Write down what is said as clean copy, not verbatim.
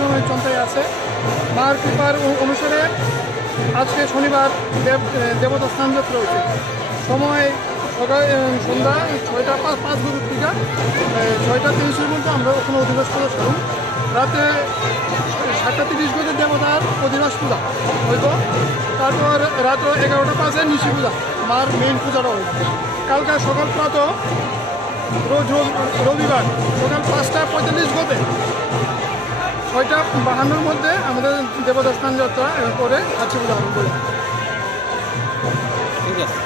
সময় চলতে আছে। মার কৃপার অনুসারে আজকে শনিবার দেবতা স্থান যাত্রা হয়েছে। সময় সকাল সন্ধ্যা 6:05 থেকে 6:30 পর্যন্ত আমরা ওখানে অধিবাস করে সারুন। রাতে 7:30 দেবতার অধিবাস পূজা হইব। তারপর রাত 11:05 নিশি পূজা, মার মেইন পূজাটা হইব। কালকে সকাল প্রাত রোজ রবিবার সকাল 5:45 6:52 মধ্যে আমাদের দেবতা স্থান যাত্রা করে কাছে পূজা আরম্ভ করে। ঠিক আছে।